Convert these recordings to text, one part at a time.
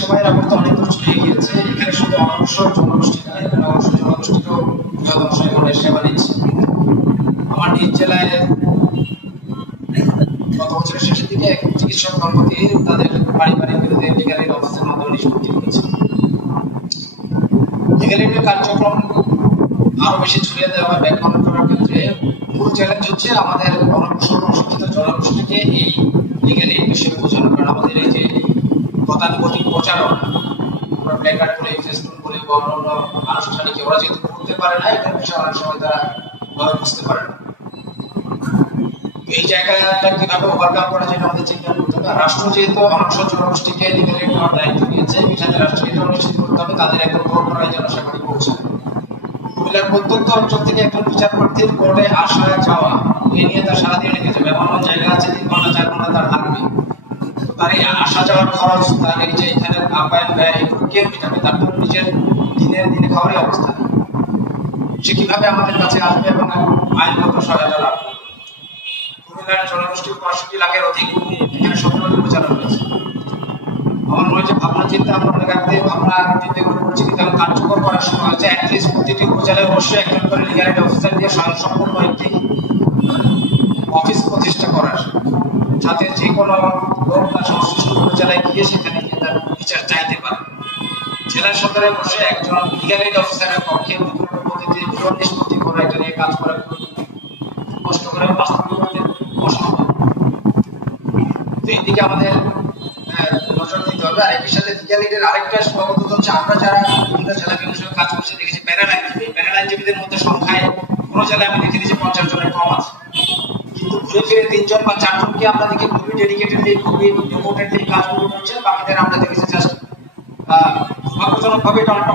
সময়ের আবার তো অনেক দূর ছড়িয়ে গিয়েছে। এখানে শুধু অনগ্রসর জনগোষ্ঠী নয়, এখানে অগ্রসর জনগোষ্ঠীকেও বৃহৎ অংশ এখানে সেবা নিচ্ছে। আমার নিজ জেলায় গত বছরের শেষের দিকে এক চিকিৎসক দম্পতি তাদের পারিবারিক বিরোধে লিগ্যাল এইড অফিসের মাধ্যমে নিষ্পত্তি করেছে। লিগ্যাল এইডের কার্যক্রম আরো বেশি ছড়িয়ে দেওয়া হয় ব্যাকরণ করার ক্ষেত্রে মূল চ্যালেঞ্জ হচ্ছে আমাদের অনগ্রসর অশিক্ষিত জনগোষ্ঠীকে এই লিগ্যাল এইড বিষয়ে বোঝানো। কারণ আমাদের এই যে গতানুগতিক প্রচারক, প্ল্যাকার্ড করে, ফেসবুক করে বা অন্যান্য আনুষ্ঠানিক ওরা যেহেতু করতে পারে না, এটার বিষয়ে অনেক সময় তারা ভাবে বুঝতে পারে না। এই জায়গাটা কিভাবে ওভারকাম করা যায় আমাদের চিন্তা করতে হবে। রাষ্ট্র যেহেতু অনগ্রসর জনগোষ্ঠীকে লিগ্যাল এইড দেওয়ার দায়িত্ব নিয়েছে, এটাতে রাষ্ট্রকে নিশ্চিত করতে হবে তাদের একদম দোরগোড়ায় যেন সেখানে পৌঁছায়। কুমিল্লার প্রত্যন্ত অঞ্চল থেকে একজন বিচার প্রার্থীর কোর্টে আসা যাওয়া এ নিয়ে তার সারাদিন লেগে যাবে। এমন জায়গা আছে 3 ঘন্টা 4 ঘন্টা তার লাগবে। তার এই আসা যাওয়ার খরচ, তার এই যে এখানে আপ্যায়ন ব্যয়, এগুলো কে মেটাবে? তার তো নিজের দিনে খাওয়ারই অবস্থা। সে কিভাবে আমাদের কাছে আসবে এবং আইনগত সহায়তা লাভ করবে? কুমিল্লার জনগোষ্ঠী 65 লাখের অধিক, এখানে 17টি উপজেলা রয়েছে। আমার মনে হয় যে ভাবনা চিন্তা আমরা অনেক আগে ভাবনা চিন্তা করে করছি, কিন্তু কার্যকর করার সময় হচ্ছে অ্যাটলিস্ট প্রতিটি উপজেলায় অবশ্যই একজন করে লিগ্যাল এইড অফিসার দিয়ে স্বয়ংসম্পূর্ণ একটি অফিস প্রতিষ্ঠা করার, যাতে যে কোনো লোক তার সংশ্লিষ্ট উপজেলায় গিয়ে সেখানে গিয়ে তার বিচার চাইতে পারে। জেলা সদরে বসে একজন লিগ্যাল এইড অফিসারের পক্ষে বিকল্প পদ্ধতিতে বিরোধ নিষ্পত্তি করা, এটা নিয়ে কাজ করা কষ্ট করে বাস্তবায়ন করতে অসম্ভব। তো এই দিকে আমাদের নজর দিতে হবে। আর একই সাথে লিগ্যাল এইডের আরেকটা সীমাবদ্ধতা হচ্ছে আমরা যারা বিভিন্ন জেলা বিভিন্ন সময় কাজ করছি দেখেছি প্যারালাইনজীবীদের মধ্যে সংখ্যায় কোনো জেলায় আমি দেখে দিয়েছি 50 জনের কম আছে, কিন্তু ঘুরে ফিরে 3 জন বা 4 জনকে আমরা দেখি খুবই ডেডিকেটেডলি, খুবই ডিভোটেডলি কাজগুলো করছে। বাকিদের আমরা দেখেছি জাস্ট দুর্ভাগ্যজনকভাবে এটা অনেকটা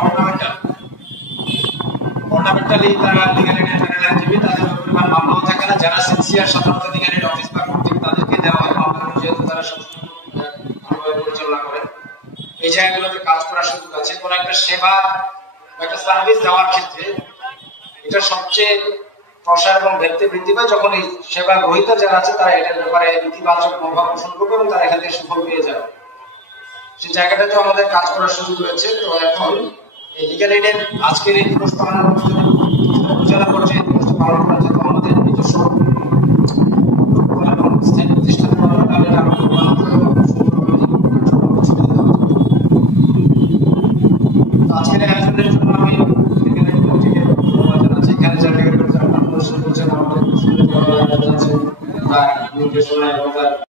অর্নামেন্টালি তারা লিগ্যাল এইডের প্যারালাইনজীবী, তাদের পরিমাণ মামলাও থাকে না। যারা সিনসিয়ার সাধারণত লিগ্যাল এইড অফিস বা কর্তৃক তাদেরকে দেওয়া হয় মামলাগুলো, যেহেতু তারা পরিচালনা করেন। এই জায়গাগুলোতে কাজ করার সুযোগ আছে। কোন একটা সেবা একটা সার্ভিস দেওয়ার ক্ষেত্রে এটা সবচেয়ে প্রসার এবং ব্যক্তি বৃদ্ধি পায় যখন এই সেবা গ্রহীতা যারা আছে তারা এটার ব্যাপারে ইতিবাচক মনোভাব পোষণ করবে এবং তারা এখান থেকে সুফল পেয়ে যাবে। সেই জায়গাটাতে আমাদের কাজ করার সুযোগ রয়েছে। তো এখন এই লিগ্যাল এইডের আজকের এই দিবস পালন উপজেলা পর্যায়ে দিবসটি পালন করার জন্য আমাদের নিজস্ব প্রতিষ্ঠানের মাধ্যমে আজকের আয়োজনের জন্য আমি ধন্যবাদ জানাচ্ছি। এখানে যারা লিগ্যাল এইড আমাদের নির্দেশনা এবং